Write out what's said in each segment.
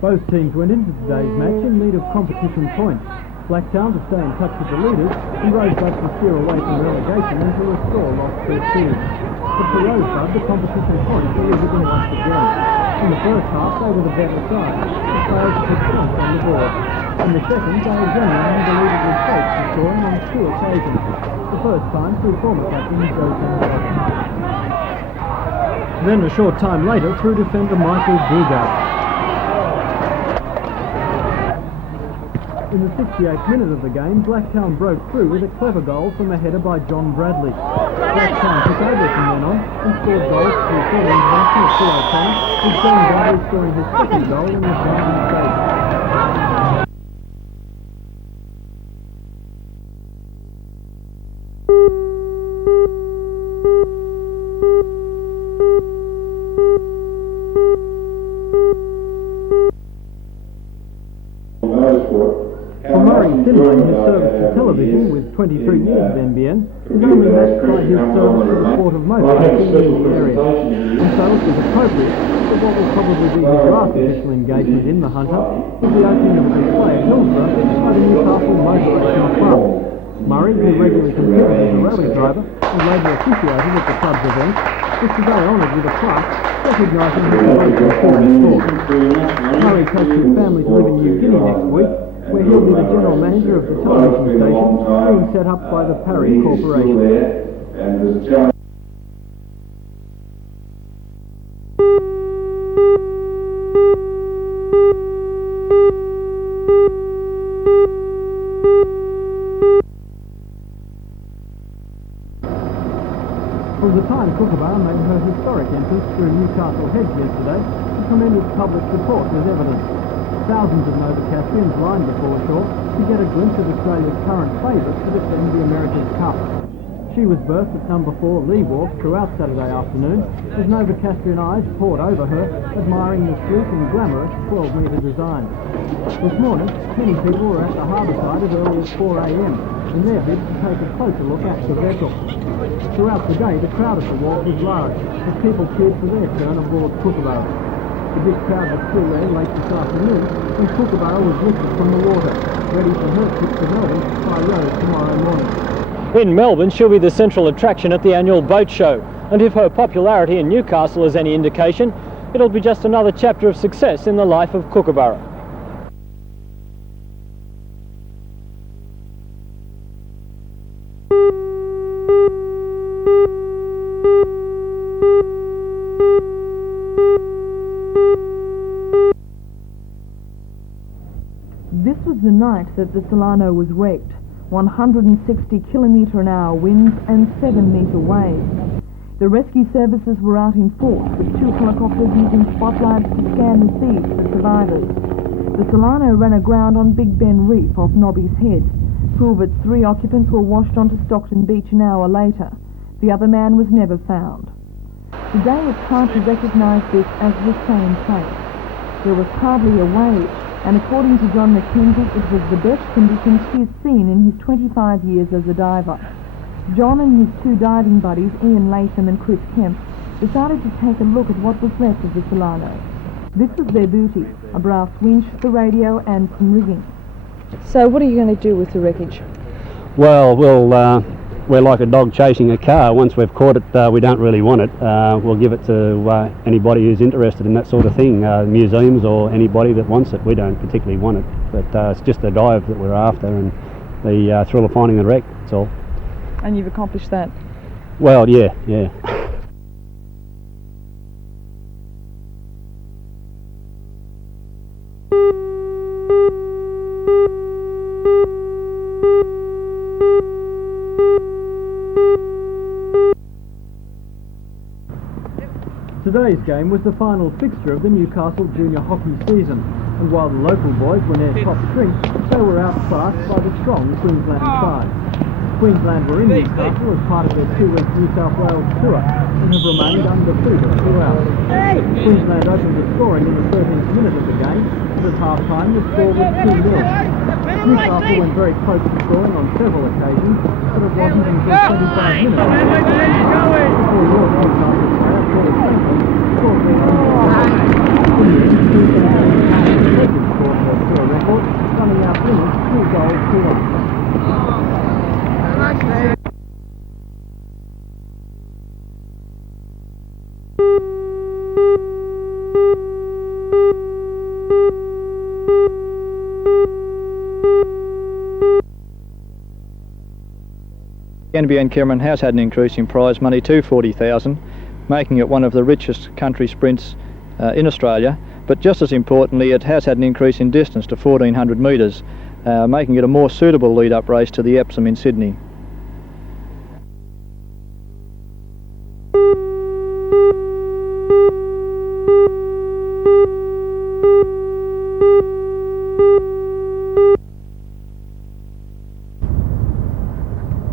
Both teams went into today's match in need of competition points. Blacktown to stay in touch with the leaders and Rosebud to steer away from relegation and to restore lost prestige. But for Rosebud, the competition points were within once again. In the first half, they were the better side, and failed to put points on the board. In the second, they examined unbelievable fakes for scoring on 2 occasions, the first time through former captain Joe Campbell. Then a short time later through defender Michael Bougar. In the 68th minute of the game, Blacktown broke through with a clever goal from a header by John Bradley. Blacktown took over from then on and scored goals through former international Phil O'Connor, with John Bradley scoring his second goal in the Southern State. Finlay, his service to television with 23 years of NBN, is only matched by his service to the sport of motorcycling in the area. And so it is appropriate that what will probably be his last official engagement in the Hunter is the opening of a display at Hillsborough by the Newcastle Motorcycling Club. Murray, who regularly competed as a rally driver and later officiated at the club's event, was today honoured with a plaque recognising his devotion to the sport. Murray takes his family to live in New Guinea next week, where he'll be the general manager of the television station being set up by the Parry Corporation. From the time Kookaburra made her historic entrance through Newcastle Heads yesterday, the tremendous public support was evident. Thousands of Novocastrians lined before shore to get a glimpse of Australia's current favourite to defend the America's Cup. She was berthed at number 4 Lee Walk throughout Saturday afternoon, as Novocastrian eyes poured over her, admiring the sleek and glamorous 12-metre design. This morning, many people were at the harbour side as early as 4 a.m, in their bid to take a closer look at the vessel. Throughout the day, the crowd at the wharf was large, as people cheered for their turn aboard Kookaburra. The big crowd was still there late this afternoon when Kookaburra was lifted from the water, ready for her trip to Melbourne by road tomorrow morning. In Melbourne, she'll be the central attraction at the annual boat show, and if her popularity in Newcastle is any indication, it'll be just another chapter of success in the life of Kookaburra. This was the night that the Solano was wrecked. 160 km/h winds and 7-metre waves. The rescue services were out in force, with 2 helicopters using spotlights to scan the seas for survivors. The Solano ran aground on Big Ben Reef off Nobby's Head. 2 of its 3 occupants were washed onto Stockton Beach an hour later. The other man was never found. Today it's hard to recognise this as the same place. There was hardly a wave, and according to John McKenzie, it was the best conditions he had seen in his 25 years as a diver. John and his 2 diving buddies, Ian Latham and Chris Kemp, decided to take a look at what was left of the Solano. This was their booty: a brass winch, the radio and some rigging. So what are you going to do with the wreckage? Well, we're like a dog chasing a car. Once we've caught it, we don't really want it. We'll give it to anybody who's interested in that sort of thing, museums or anybody that wants it. We don't particularly want it, but it's just the dive that we're after and the thrill of finding the wreck, that's all. And you've accomplished that? Well, yeah. Today's game was the final fixture of the Newcastle junior hockey season, and while the local boys were near top string, they were outclassed by the strong Queensland side. Queensland were in Newcastle as part of their 2-week New South Wales tour and have remained undefeated throughout. Queensland opened the scoring in the 13th minute of the game, and at half-time the score was 2-0. Newcastle went very close to scoring on several occasions, but it wasn't until 25 minutes before Lord Newcastle player Torres scored their NBN Cameron has had an increase in prize money to $40,000, making it one of the richest country sprints in Australia. But just as importantly, it has had an increase in distance to 1,400 metres, making it a more suitable lead-up race to the Epsom in Sydney.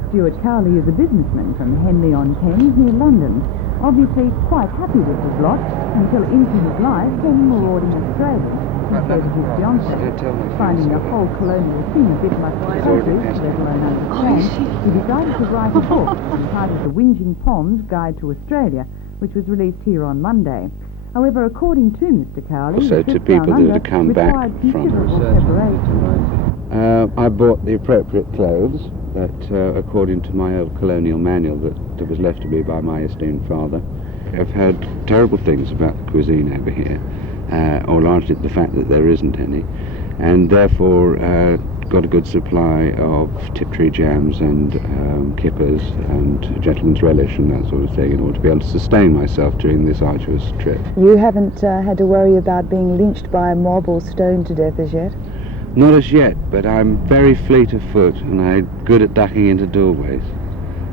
Stuart Cowley is a businessman from Henley-on-Thames near London, obviously quite happy with his lot until into his life came marauding Australia instead of his fiancée. Finding the whole colonial thing a bit much to process, let alone understand, he decided to write a book entitled The Whinging Pom's Guide to Australia, which was released here on Monday. However, according to Mr. Cowley, also to people that had come back from I bought the appropriate clothes that, according to my old colonial manual that was left to me by my esteemed father. I've heard terrible things about the cuisine over here, or largely the fact that there isn't any, and therefore got a good supply of Tiptree jams and kippers and gentleman's relish and that sort of thing in order to be able to sustain myself during this arduous trip. You haven't had to worry about being lynched by a mob or stoned to death as yet? Not as yet, but I'm very fleet of foot and I'm good at ducking into doorways.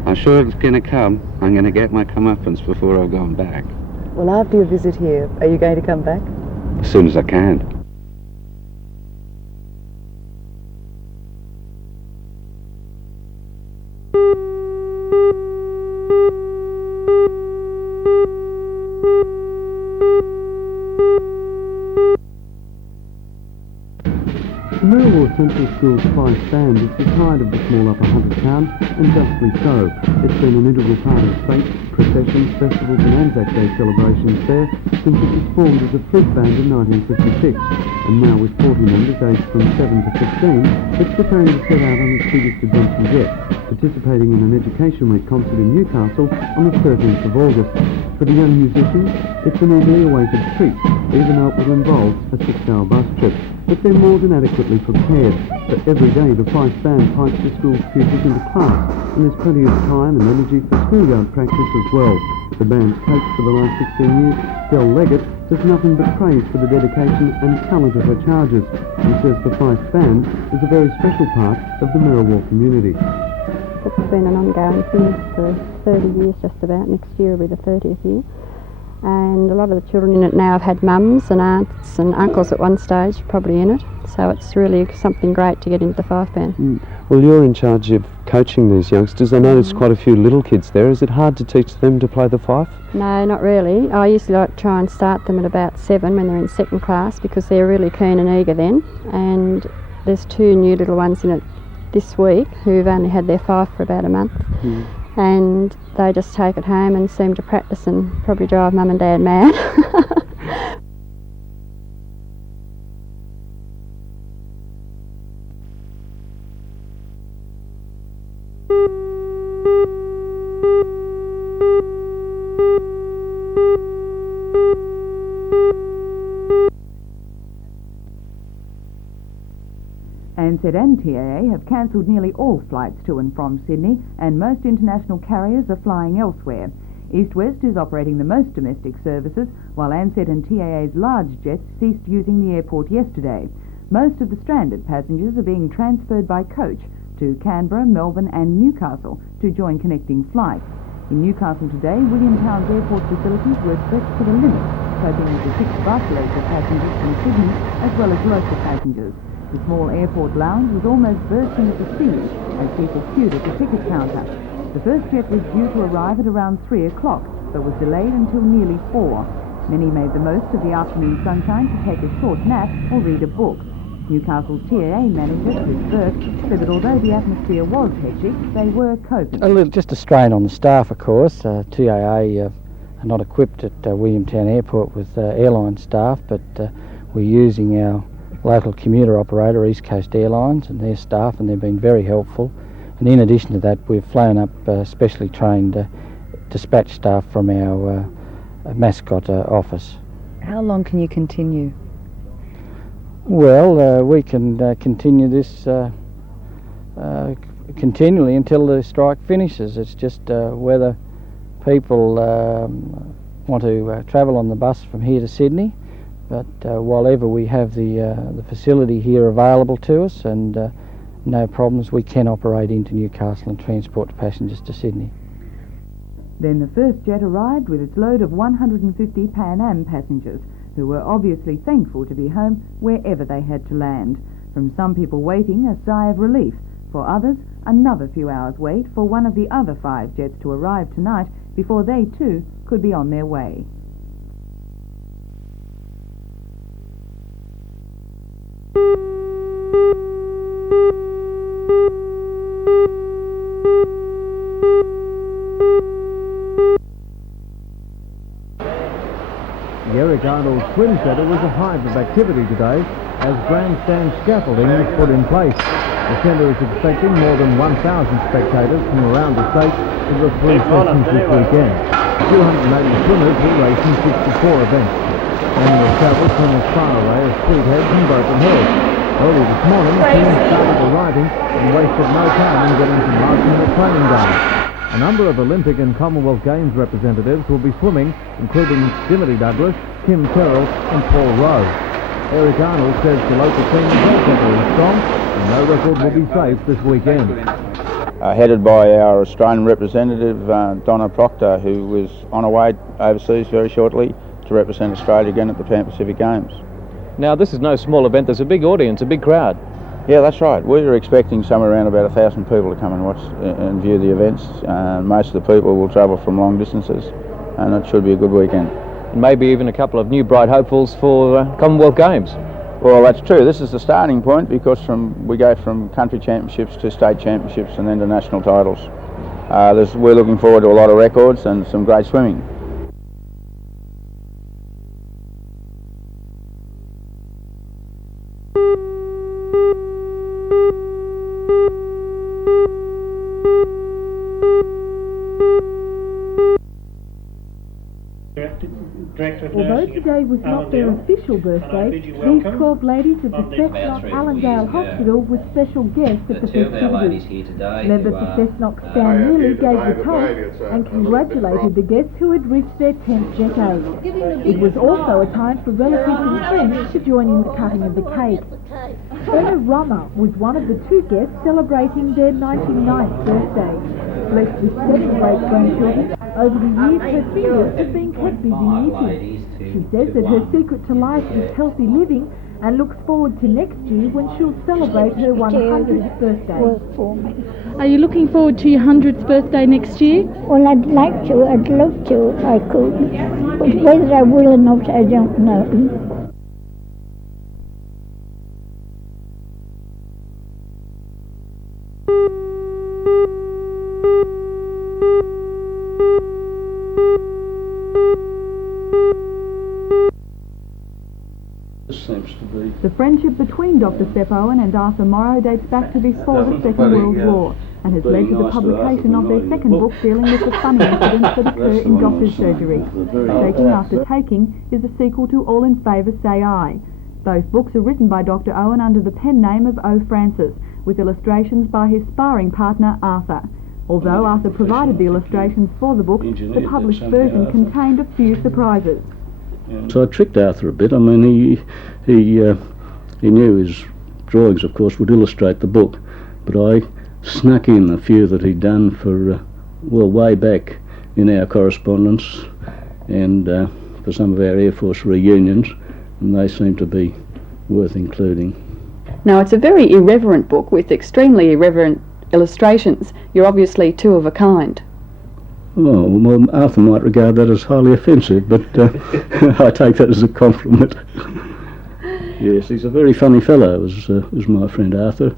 I'm sure it's going to come. I'm going to get my comeuppance before I've gone back. Well, after your visit here, are you going to come back? As soon as I can. The Merrill Central School's prize stand is the pride of the small upper Hunter town, and justly so. It's been an integral part of fates, processions, festivals and Anzac Day celebrations there since it was formed as a fruit band in 1956, and now with 40 members aged from 7 to 16, it's preparing to set out on its biggest adventure yet, participating in an Education Week concert in Newcastle on the 13th of August. For the young musicians, it's an eagerly awaited treat, even though it will involve a 6-hour bus trip. But they're more than adequately prepared. For every day the prize band pipes the school's pupils into class, and there's plenty of time and energy for schoolyard practice as well. The band's coach for the last 16 years, Del Leggett, does nothing but praise for the dedication and talent of her charges, and says the prize band is a very special part of the Merrill community. It's been an ongoing thing for 30 years just about. Next year will be the 30th year. And a lot of the children in it now have had mums and aunts and uncles at one stage probably in it. So it's really something great to get into the fife band. Well, you're in charge of coaching these youngsters. I know there's quite a few little kids there. Is it hard to teach them to play the fife? No, not really. I usually like to try and start them at about 7 when they're in second class because they're really keen and eager then. And there's 2 new little ones in it this week who've only had their fife for about a month. And they just take it home and seem to practice and probably drive mum and dad mad. Ansett and TAA have cancelled nearly all flights to and from Sydney, and most international carriers are flying elsewhere. East West is operating the most domestic services, while Ansett and TAA's large jets ceased using the airport yesterday. Most of the stranded passengers are being transferred by coach to Canberra, Melbourne and Newcastle to join connecting flights. In Newcastle today, William Town's airport facilities were stretched to the limit, coping with the 6 busloads of passengers from Sydney as well as local passengers. The small airport lounge was almost bursting at the seams as people queued at the ticket counter. The first jet was due to arrive at around 3 o'clock, but was delayed until nearly 4. Many made the most of the afternoon sunshine to take a short nap or read a book. Newcastle's TAA manager, Chris Burke, said that although the atmosphere was hectic, they were coping. Just a strain on the staff, of course. TAA are not equipped at Williamtown Airport with airline staff, but we're using our local commuter operator, East Coast Airlines, and their staff, and they've been very helpful. And in addition to that, we've flown up specially trained dispatch staff from our mascot office. How long can you continue? Well, we can continue this continually until the strike finishes. It's just whether people want to travel on the bus from here to Sydney, but while ever we have the facility here available to us and no problems, we can operate into Newcastle and transport passengers to Sydney. Then the first jet arrived with its load of 150 Pan Am passengers, who were obviously thankful to be home wherever they had to land. From some people waiting, a sigh of relief. For others, another few hours wait for one of the other 5 jets to arrive tonight before they too could be on their way. Eric Arnold's swim centre was a hive of activity today as grandstand scaffolding was put in place. The centre is expecting more than 1,000 spectators from around the state for the 3 sessions this weekend. 280 swimmers will race in 64 events. Many will travel from as far away as Strait and Broken Hill. Early this morning, teams started arriving and wasted no time in getting some last-minute training done. A number of Olympic and Commonwealth Games representatives will be swimming, including Dimity Douglas, Kim Terrell and Paul Rowe. Eric Arnold says the local team is also very strong and no record will be safe this weekend. Headed by our Australian representative, Donna Proctor, who was on her way overseas very shortly to represent Australia again at the Pan Pacific Games. Now, this is no small event. There's a big audience, a big crowd. Yeah, that's right. We were expecting somewhere around about 1,000 people to come and watch and view the events. Most of the people will travel from long distances, and it should be a good weekend. And maybe even a couple of new bright hopefuls for Commonwealth Games. Well, that's true. This is the starting point because we go from country championships to state championships and then to national titles. We're looking forward to a lot of records and some great swimming. Although today was not their official birthday, these 12 ladies at the Cessnock Allendale Hospital were special guests at the festivities. Members of Cessnock Stan Neely gave the toast and congratulated the guests who had reached their 10th decade. It was also a time for relatives and friends to join in the cutting of the cake. Emma Rummer was one of the 2 guests celebrating their 99th birthday. Blessed with 7 great-grandchildren, over the years her fingers have been kept busy knitting. She says that her secret to life is healthy living and looks forward to next year when she'll celebrate her 100th birthday. Are you looking forward to your 100th birthday next year? Well, I'd like to. I'd love to if I could. But whether I will or not, I don't know. The friendship between Dr. Steph Owen and Arthur Morrow dates back to before the Second World War and has led to the publication of their second book dealing with the funny incidents that occur in doctors' surgery. Shaking After Taking is a sequel to All in Favour Say Aye. Both books are written by Dr. Owen under the pen name of O. Francis, with illustrations by his sparring partner Arthur. Although Arthur provided the illustrations for the book, the published version contained a few surprises. So I tricked Arthur a bit. I mean, he knew his drawings, of course, would illustrate the book, but I snuck in a few that he'd done for, well, way back in our correspondence and for some of our Air Force reunions, and they seem to be worth including. Now, it's a very irreverent book with extremely irreverent illustrations. You're obviously 2 of a kind. Oh, well, Arthur might regard that as highly offensive, but I take that as a compliment. Yes, he's a very funny fellow, as my friend Arthur,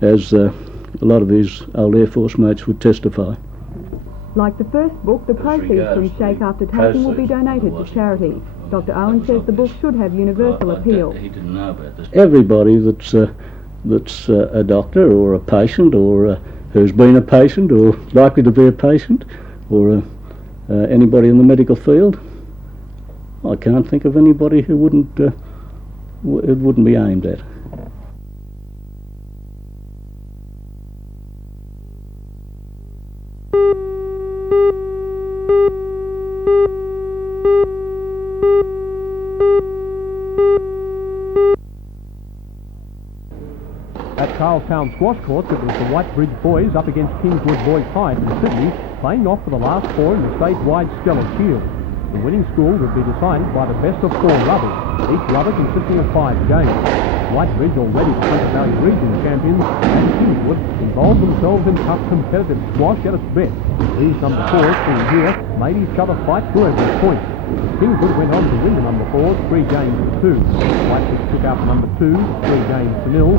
as a lot of his old Air Force mates would testify. Like the first book, the proceeds from Shake After Taking will be donated to charity. Dr. Owen says the book should have universal appeal. Everybody that's a doctor or a patient or who's been a patient or likely to be a patient or anybody in the medical field, I can't think of anybody who it wouldn't be aimed at. Charlestown Squash Courts, it was the Whitebridge boys up against Kingswood Boys High from Sydney, playing off for the last four in the statewide Stella Shield. The winning school would be decided by the best of four rubbers, each rubber consisting of 5 games. Whitebridge, already the Hunter Valley Regional champions, and Kingswood involved themselves in tough competitive squash at its best. These number 4s for the year made each other fight for every point. Kingswood went on to win the number 4s 3 games to 2. Whitebridge took out the number 2, 3 games to 0.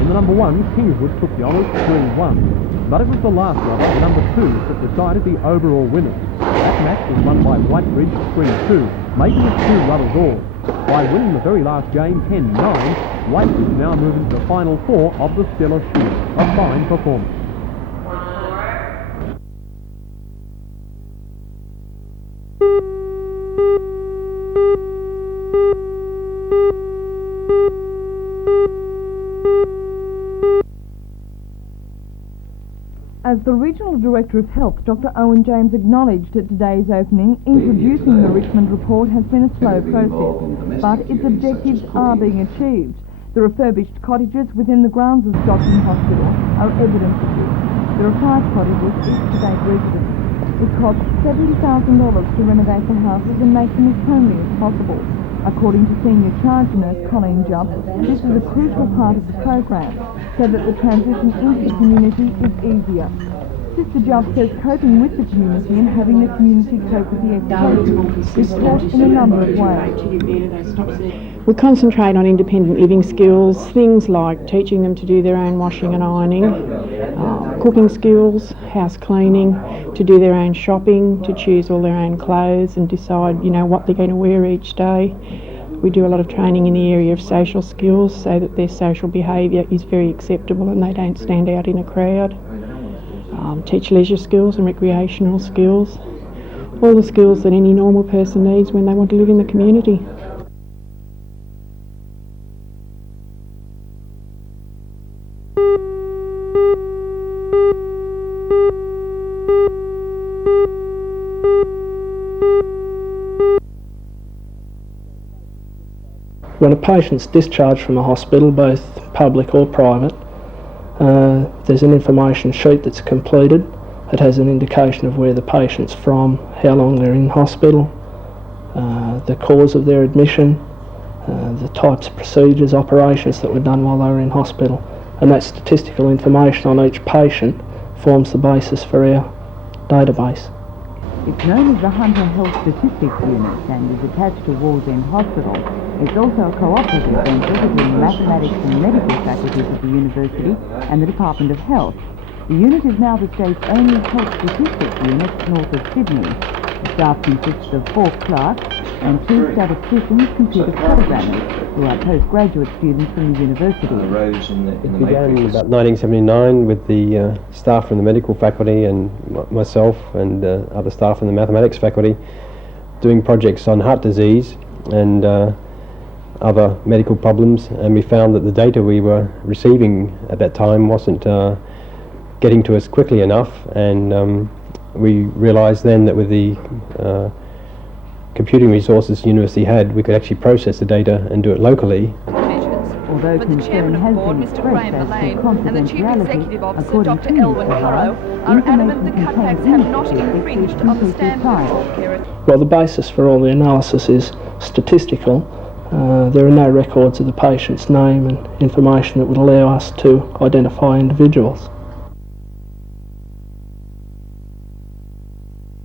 In the number 1s, Kingswood took the honours 3-1. But it was the last rubber, the number 2s, that decided the overall winners. That match was won by Whitebridge 3-2, making it 2 rubbers all. By winning the very last game 10-9, Whitebridge now moving to the final 4 of the Stella Shield. A fine performance. As the Regional Director of Health, Dr. Owen James acknowledged at today's opening, introducing the Richmond report has been a slow process, but its objectives are being achieved. The refurbished cottages within the grounds of Stockton Hospital are evidence of this. There are 5 cottages, each to 8 residents. It costs $70,000 to renovate the houses and make them as homely as possible. According to Senior Charge Nurse Colleen Jupp, this is a crucial part of the program, so that the transition into the community is easier. Sister Jupp says coping with the community and having the community cope with the education is taught in a number of ways. We concentrate on independent living skills, things like teaching them to do their own washing and ironing, cooking skills, house cleaning, to do their own shopping, to choose all their own clothes and decide, what they're going to wear each day. We do a lot of training in the area of social skills so that their social behaviour is very acceptable and they don't stand out in a crowd. Teach leisure skills and recreational skills, all the skills that any normal person needs when they want to live in the community. When a patient's discharged from a hospital, both public or private, there's an information sheet that's completed that has an indication of where the patient's from, how long they're in hospital, the cause of their admission, the types of procedures, operations that were done while they were in hospital, and that statistical information on each patient forms the basis for our database. It's known as the Hunter Health Statistics Unit and is attached to Wallsend Hospital. It's also a cooperative venture between mathematics and medical faculties at the university and the Department of Health. The unit is now the state's only health statistics unit north of Sydney. The staff consists of 4 clerks and 2 statisticians, computer programmers, who are postgraduate students from the university. It began in about 1979 with the staff from the medical faculty and myself and other staff from the mathematics faculty doing projects on heart disease and other medical problems, and we found that the data we were receiving at that time wasn't getting to us quickly enough, and we realised then that with the computing resources the university had, we could actually process the data and do it locally. Although concern has been expressed as to confidentiality, according to Dr. are adamant the cutbacks have not infringed on the standards of healthcare. Well, the basis for all the analysis is statistical. There are no records of the patient's name and information that would allow us to identify individuals.